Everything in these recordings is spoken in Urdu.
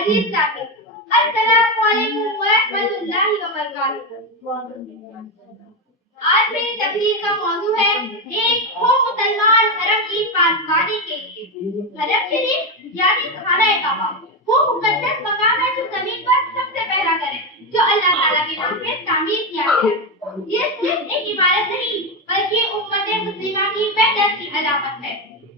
عزیز ساتھی، السلام علیکم ورحمۃ اللہ وبرکاتہ۔ آج میری تقریر کا موضوع ہے ایک ہو مسلمان حرم کی پاسبانی کے لیے۔ حرم شریف یعنی خانہ کعبہ وہ مقدس مقام ہے جو زمین پر سب سے پہلا گھر ہے جو اللہ تعالیٰ کے نام سے تعمیر کیا گیا ہے۔ یہ صرف ایک عمارت نہیں بلکہ امت مسلمہ کی وحدت کی علامت ہے۔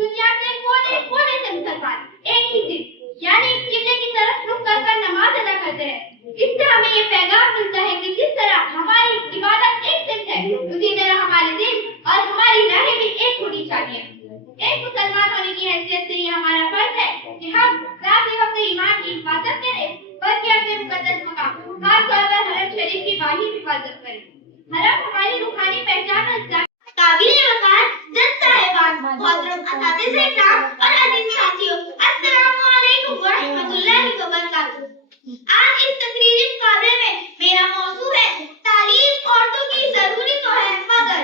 دنیا سے کونے کونے سے مسلمان ایک ہی دن یعنی قبلے کی طرف رخ کر نماز ادا کرتے ہیں۔ اس سے ہمیں یہ پیغام ملتا ہے کہ جس طرح ہماری عبادت ایک سمت ہے اسی طرح ہمارے دل اور ہماری راہیں بھی ایک ہونی چاہیے۔ ایک مسلمان ہونے کی حیثیت سے یہ ہمارا فرض ہے کہ ہم رات وقت ایمان کی حفاظت کریں بلکہ اپنے مقدس مقام خاص طور پر حرم شریف کی واجب حفاظت کریں۔ حرم ہماری روحانی پہچان اور قابل وقار جج صاحبان، محترم اساتذہ کرام اور عزیز ساتھیوں، السلام علیکم ورحمۃ اللہ وبرکاتہ۔ آج اس تقریری مقابلے میں میرا موضوع ہے تعلیم عورتوں کی ضروری تو ہے مگر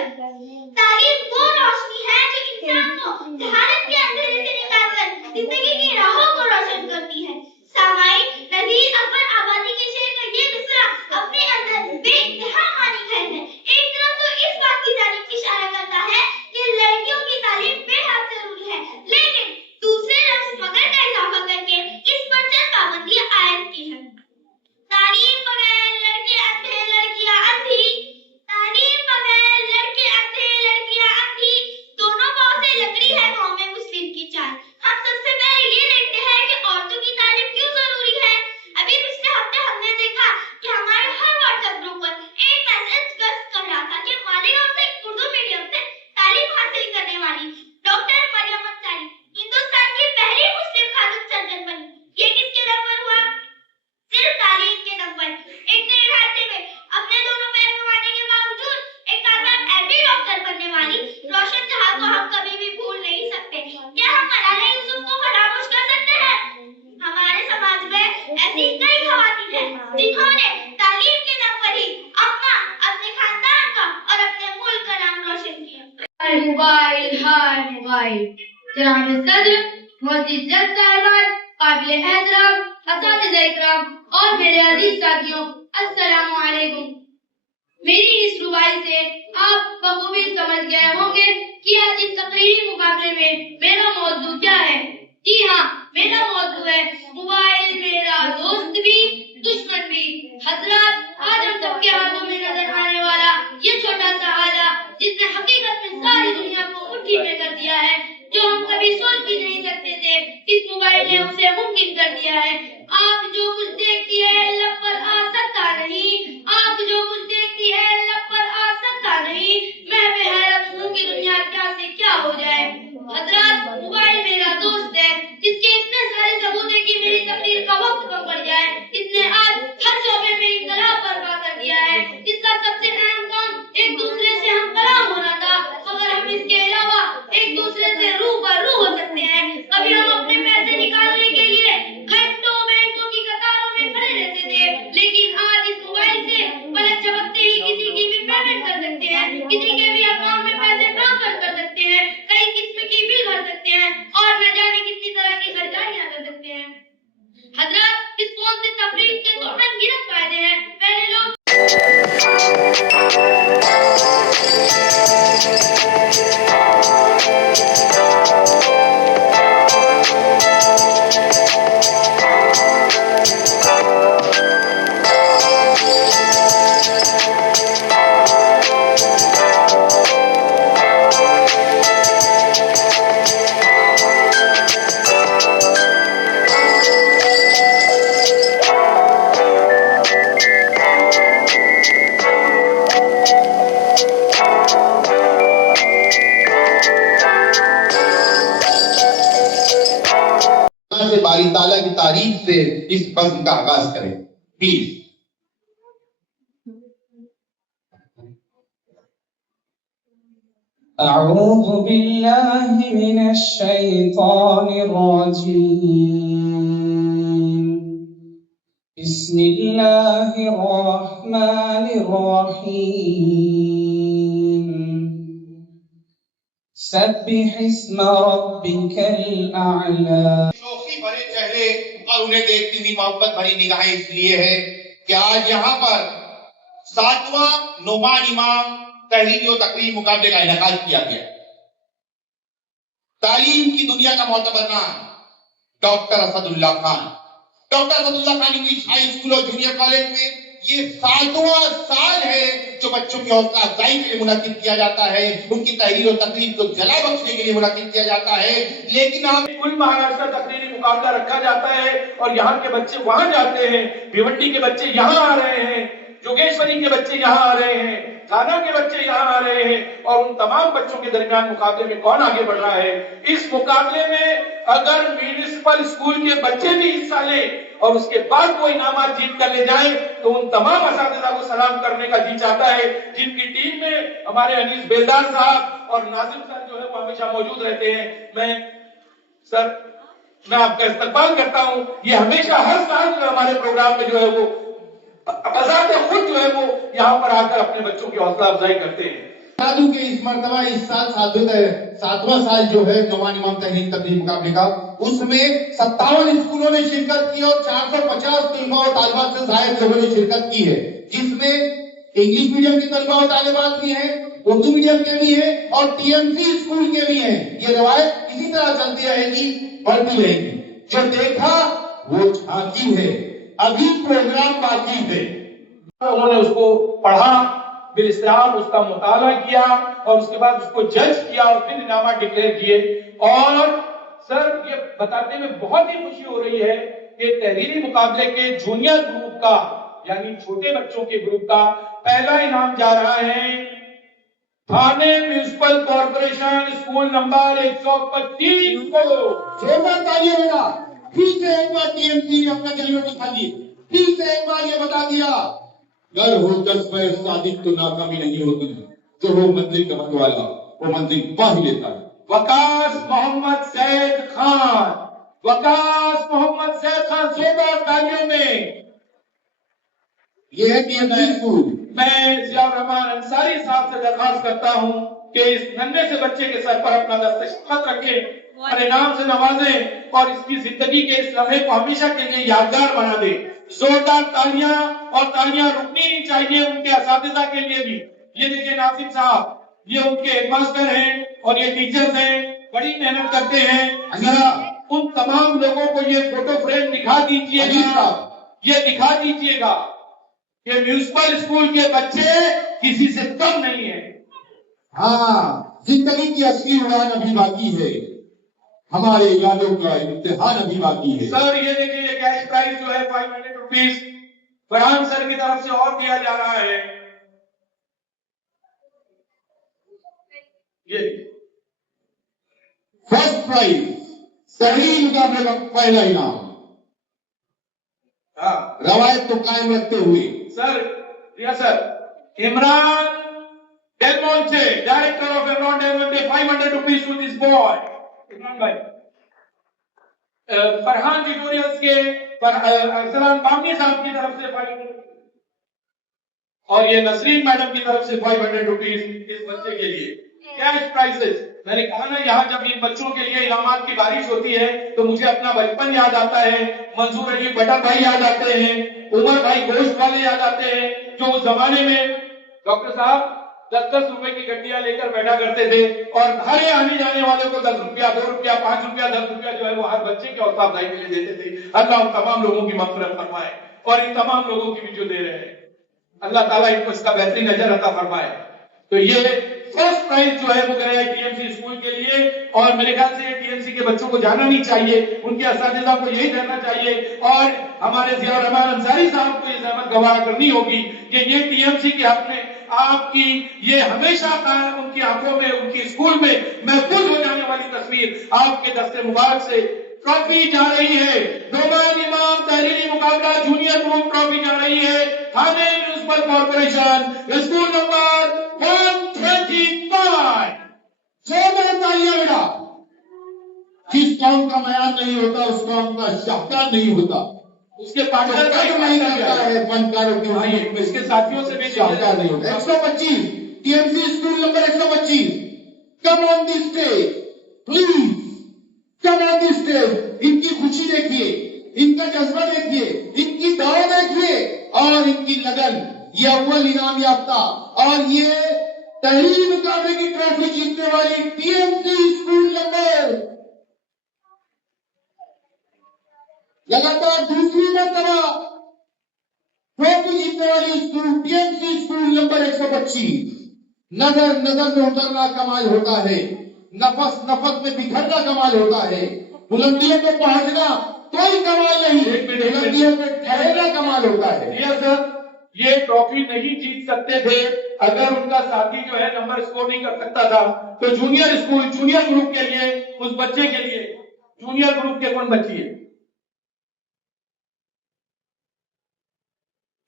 تعلیم وہ روشنی ہے جو انسان کو جہالت کے اندھیرے سے نکال کر زندگی کی راہوں کو روشن کرتی ہے۔ سامعین، نذیر اکبر آبادی کے شعر کا یہ مصرع اپنے اندر بے انتہا معنی خیز ہے۔ ایک طرف تو اس بات کی جانب اشارہ کرتا ہے کہ لڑکیوں کی تعلیم بے حد ضروری ہے، لیکن دوسرے لفظ مگر کا اضافہ کر کے اس پر چند پابندیاں عائد کی ہیں۔ تعلیم بغیر لڑکے اندھے لڑکیاں اندھی، تعلیم بغیر لڑکے اندھے لڑکیاں اندھی، دونوں بہت سے لکڑی ہے قوم مسلم کی چال۔ ہم سب سے پہلے یہ دیکھتے ہیں کہ عورتوں کی تعلیم کیوں ضروری ہے۔ ابھی پچھلے ہفتے ہم نے دیکھا کہ ہمارے ہر واٹس ایپ گروپ پر ایک میسج کر رہا تھا کہ مالیگاؤں سے اردو میڈیم سے تعلیم حاصل کرنے والی ڈاکٹر مریم انصاری ہندوستان کی پہلی مسلم خاتون سرجن بنی۔ یہ کس کے دم پر ہوا؟ صرف تعلیم کے دم پر۔ ایک نئے راستے میں اپنے دونوں پیر گنوانے کے باوجود ایک کامیاب عربی ڈاکٹر بننے والی روشن جہاں کو ہم کبھی بھی بھول نہیں سکتے۔ کیا ہم ملالہ یوسف کو فراموش کر سکتے ہیں؟ ہمارے سماج میں ایسی کئی خواتین ہیں جنہوں نے تعلیم کے دم پر ہی اپنے خاندان کا اور اپنے ملک کا نام روشن کیا۔ موبائل جناب صدر، معزز جج صاحبان، قابل احترام اساتذہ اکرام اور میرے عزیز ساتھیوں، السلام علیکم۔ میری اس رباعی سے آپ بخوبی سمجھ گئے ہوں گے کہ آج اس تقریری مقابلے میں میرا موضوع کیا ہے۔ جی ہاں، میرا موضوع ہے موبائل میرا دوست بھی دشمن بھی۔ حضرات، آج ہم سب کے ہاتھوں میں نظر آنے والا یہ چھوٹا سا آلہ جس نے حقیقت میں ساری دنیا کو مٹھی میں کر دیا ہے، جو ہم کبھی سوچ بھی نہیں سکتے تھے، اس موبائل نے اسے ممکن کر دیا ہے۔ آنکھ جو کچھ دیکھتی ہے لب پر آ سکتا نہیں، آنکھ جو کچھ دیکھتی ہے لب پر آ سکتا نہیں، میں بے حیرت ہوں کہ دنیا کیا سے کیا ہو جائے۔ حضرات، موبائل میرا دوست ہے، جس کے اتنے سارے ثبوت ہیں کہ میری تقریر کا وقت کم پڑ جائے۔ اس نے آج ہر شعبے میں انقلاب برپا کر دیا ہے۔ اس کا سب سے اہم کام ایک دوسرے سے ہم کلام ہونا تھا، مگر ہم اس کے علاوہ ایک دوسرے سے روح پر روح ہو سکتے ہیں۔ کبھی ہم اپنے پیسے نکالنے کے لیے گھنٹوں بینکوں کی قطاروں میں کھڑے رہتے تھے، لیکن آج اس موبائل سے پلک جھپکتے ہی کسی کی بھی پیمنٹ کر سکتے ہیں، کسی کے بھی اکاؤنٹ میں پیسے ٹرانسفر کر سکتے ہیں، کئی قسم کی بل بھر سکتے ہیں اور نہ جانے کتنی طرح کی خریداریاں کر سکتے ہیں۔ حضرات، اس فون سے تفریح کے تو انگنت فائدے ہیں۔ پہلے لوگ باری تعالیٰ کی تعریف سے اس بزم کا آغاز کریں پلیز۔ اعوذ باللہ من الشیطان الرجیم، بسم اللہ الرحمن الرحیم، سبح اسم ربک الاعلی۔ شوخی بھرے چہرے اور انہیں دیکھتی ہوئی محبت بھری نگاہیں اس لیے ہے کہ آج یہاں پر 7واں نعمان امام تحریری و تقریر مقابلے کا انعقاد کیا گیا۔ تعلیم کی دنیا کا معتبر نام ڈاکٹر اسد اللہ خان، ڈاکٹر اسد اللہ خان انگلش ہائی اسکول اور جونیئر کالج میں یہ 7واں سال ہے جو بچوں کی حوصلہ افزائی کے لیے منعقد کیا جاتا ہے، ان کی تحریر و تقریر کو جلا بخشنے کے لیے منعقد کیا جاتا ہے۔ لیکن آپ کل مہاراشٹر تقریری مقابلہ رکھا جاتا ہے اور یہاں کے بچے وہاں جاتے ہیں، بھیونڈی کے بچے یہاں آ رہے ہیں، جوگیشوری کے بچے یہاں آ رہے ہیں، تھانہ کے بچے یہاں آ رہے ہیں، اور ان تمام بچوں کے درمیان مقابلے میں کون آگے بڑھ رہا ہے۔ اس مقابلے میں اگر میونسپل اسکول کے بچے بھی حصہ لیں اور اس کے بعد وہ انعامات جیت کر لے جائیں تو ان تمام اساتذہ کو سلام کرنے کا جی چاہتا ہے جن کی ٹیم میں ہمارے انیس بیلدار صاحب اور ناظم سر جو ہے وہ ہمیشہ موجود رہتے ہیں۔ میں آپ کا استقبال کرتا ہوں۔ یہ ہمیشہ ہر سال جو ہمارے پروگرام میں جو ہے وہ بذات خود جو ہے وہ یہاں پر آ کر اپنے بچوں کی حوصلہ افزائی کرتے ہیں۔ بتا دوں کہ اس مرتبہ اس سال 7واں سال جو ہے نعمان امام تحریر تقریر مقابلے کا، اس میں 57 اسکولوں نے شرکت کی اور 450 طلباء اور طالبات سے زائد لوگوں نے شرکت کی ہے، جس میں انگلش میڈیم کے طلباء اور طالبات بھی ہیں، اردو میڈیم کے بھی ہیں اور ٹی ایم سی اسکول کے بھی ہیں۔ یہ روایت اسی طرح چلتی رہے گی، بڑھتی رہے گی۔ جو دیکھا وہ جھانکی ہے، ابھی پروگرام باقی ہے۔ انہوں نے اس کو پڑھا، بالاستعاب اس کا مطالعہ کیا اور اس کے بعد اس کو جج کیا اور پھر انعامات ڈکلیئر کیے۔ اور سر یہ بتاتے میں بہت ہی خوشی ہو رہی ہے کہ تحریری مقابلے کے جونیئر گروپ کا یعنی چھوٹے بچوں کے گروپ کا پہلا انعام جا رہا ہے تھانے میونسپل کارپوریشن اسکول نمبر 125 کو۔ زوردار تالیاں بیٹا، پھر سے ایک بار ٹی ایم سی اپنا جلوہ دکھا دیے، پھر سے ایک بار یہ بتا دیا گر ہو جذبہ صادق تو ناکامی نہیں ہوتی، جو ہو منزل کا بن والا وہ منزل پا ہی لیتا ہے۔ وقاص محمد زید خان، وقاص محمد زید خان، زوردار تالیوں میں۔ یہ ہے ٹی ایم سی اسکول۔ میں ضیاء الرحمان انصاری صاحب سے درخواست کرتا ہوں کہ اس ننھے سے بچے کے سر پر اپنا دستخط رکھیں اور انعام سے نوازیں اور اس کی زندگی کے اس لمحے کو ہمیشہ کے لیے یادگار بنا دیں۔ زوردار تالیاں، اور تالیاں رکنی نہیں چاہیے ان کے اساتذہ کے لیے بھی۔ یہ دیکھیں ناظم صاحب، یہ ان کے ہیڈ ماسٹر ہیں اور یہ ٹیچرز ہیں، بڑی محنت کرتے ہیں۔ ذرا ان تمام لوگوں کو یہ فوٹو فریم دکھا دیجیے گا، یہ دکھا دیجیے گا کہ میونسپل اسکول کے بچے کسی سے کم نہیں ہیں۔ ہاں، زندگی کی اصلی اڑان ابھی باقی ہے، ہمارے یادوں کا امتحان ابھی باقی ہے۔ سر یہ دیکھیں، یہ کیش پرائز جو ہے 500 روپیز فرحان سر کی طرف سے اور دیا جا رہا ہے۔ یہ فرسٹ پرائز تحریر مقابلے کا پہلا انعام، روایت کو قائم رکھتے ہوئے sir sir Imran Del Monte, director of Imran Del Monte, 500 rupees to this boy. Imran بھائی، فرحان ٹیٹوریلز کے ارسلان بامنی صاحب کی طرف سے 500 اور یہ نسرین میڈم کی طرف سے 500 روپیز اس بچے کے لیے کیش پرائزز۔ میں نے کہا نا، یہاں جب ان بچوں کے لیے انعامات کی بارش ہوتی ہے تو مجھے اپنا بچپن یاد آتا ہے، منصور علی بٹر بھائی یاد آتے ہیں، عمر بھائی گوشت والے یاد آتے ہیں، جو اس زمانے میں ڈاکٹر صاحب 10 روپے کی گڈیاں لے کر بیٹھا کرتے تھے اور ہر آنے جانے والے کو 10 روپیہ، 2 روپیہ، 5 روپیہ، 10 روپیہ جو ہے وہ ہر بچے کی حوصلہ افزائی کے لیے دیتے تھے۔ اللہ ان تمام لوگوں کی مغفرت فرمائے اور ان تمام لوگوں کی بھی جو دے رہے ہیں اللہ تعالیٰ ان کو اس کا بہترین اجر عطا فرمائے۔ تو یہ فرسٹ پرائز جو ہے وہ گیا ہے ٹی ایم سی اسکول کے لیے، اور میرے خیال سے ٹی ایم سی کے بچوں کو جانا نہیں چاہیے، ان کے اساتذہ کو یہی کرنا چاہیے اور ہمارے ضیاء الرحمان انصاری صاحب کو یہ زحمت گوارا کرنی ہوگی کہ یہ ٹی ایم سی کے حق میں آپ کی یہ ہمیشہ ان کی آنکھوں میں، ان کی اسکول میں محفوظ ہو جانے والی تصویر آپ کے دست مبارک سے ٹرافی جا رہی ہے۔ نعمان امام تحریری مقابلہ جونیئر گروپ ٹرافی جا رہی ہے تھانے میونسپل کارپوریشن اسکول نمبر 125۔ زوردار تالیاں بیٹا۔ جس قوم کا معیار نہیں ہوتا اس قوم کا شاہکار نہیں ہوتا، اس کے پارٹنر کا نہیں کرتا ہے فنکاروں کی، اس کے ساتھیوں سے بھی شاہکار نہیں ہوتا۔ 125 T M C school number 125، come on the stage please, come on the stage. ان کی خوشی دیکھیے، ان کا جذبہ دیکھیے، ان کی دوڑ دیکھیے اور ان کی لگن. یہ اول انعام یافتہ اور یہ تحریری مقابلے کی ٹرافی جیتنے والی T M C school number لگاتار دوسری مرتبہ ٹرافی جیتنے والی school T M C school number 125. نظر نظر میں اترنا کمال ہوتا ہے، نفس نفس میں بکھرنا کمال ہوتا ہے، بلندیوں پہ پہنچنا کوئی کمال نہیں، بلندیوں پہ ٹھہرنا کمال ہوتا ہے. سر یہ ٹرافی نہیں جیت سکتے تھے اگر ان کا ساتھی جو ہے نمبر اسکور نہیں کر سکتا تھا. تو جونیئر اسکول جونیئر گروپ کے لیے اس بچے کے لیے جونیئر گروپ کے کون بچی ہے؟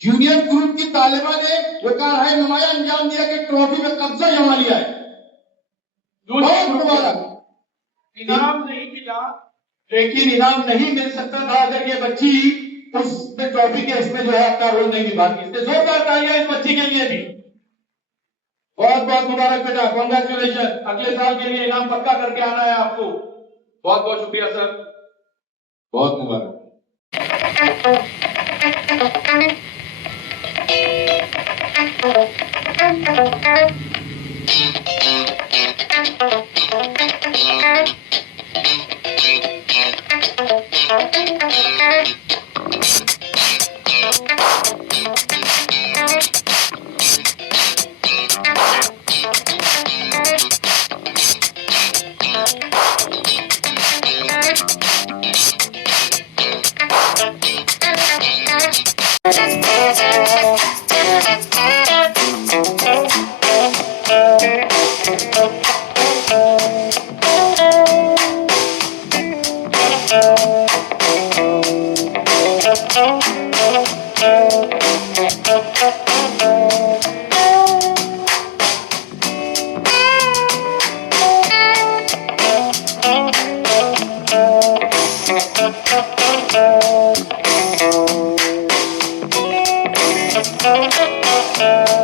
جونیئر گروپ کی طالبہ نے وہ کارہائے نمایاں انجام دیا کہ ٹرافی میں قبضہ جما لیا ہے. بہت مبارک. انعام نہیں ملا لیکن انعام نہیں مل سکتا تھا اگر یہ بچی اس میں ٹرافی کے اس میں جو ہے اپنا رول نہیں نبھاتی. اس سے زوردار تالیاں اس بچی کے لیے بھی. بہت بہت مبارک بیٹا، کانگریچولیشن. اگلے سال کے لیے انعام پکا کر کے آنا ہے آپ کو. بہت بہت شکریہ سر. بہت مبارک. Thank you.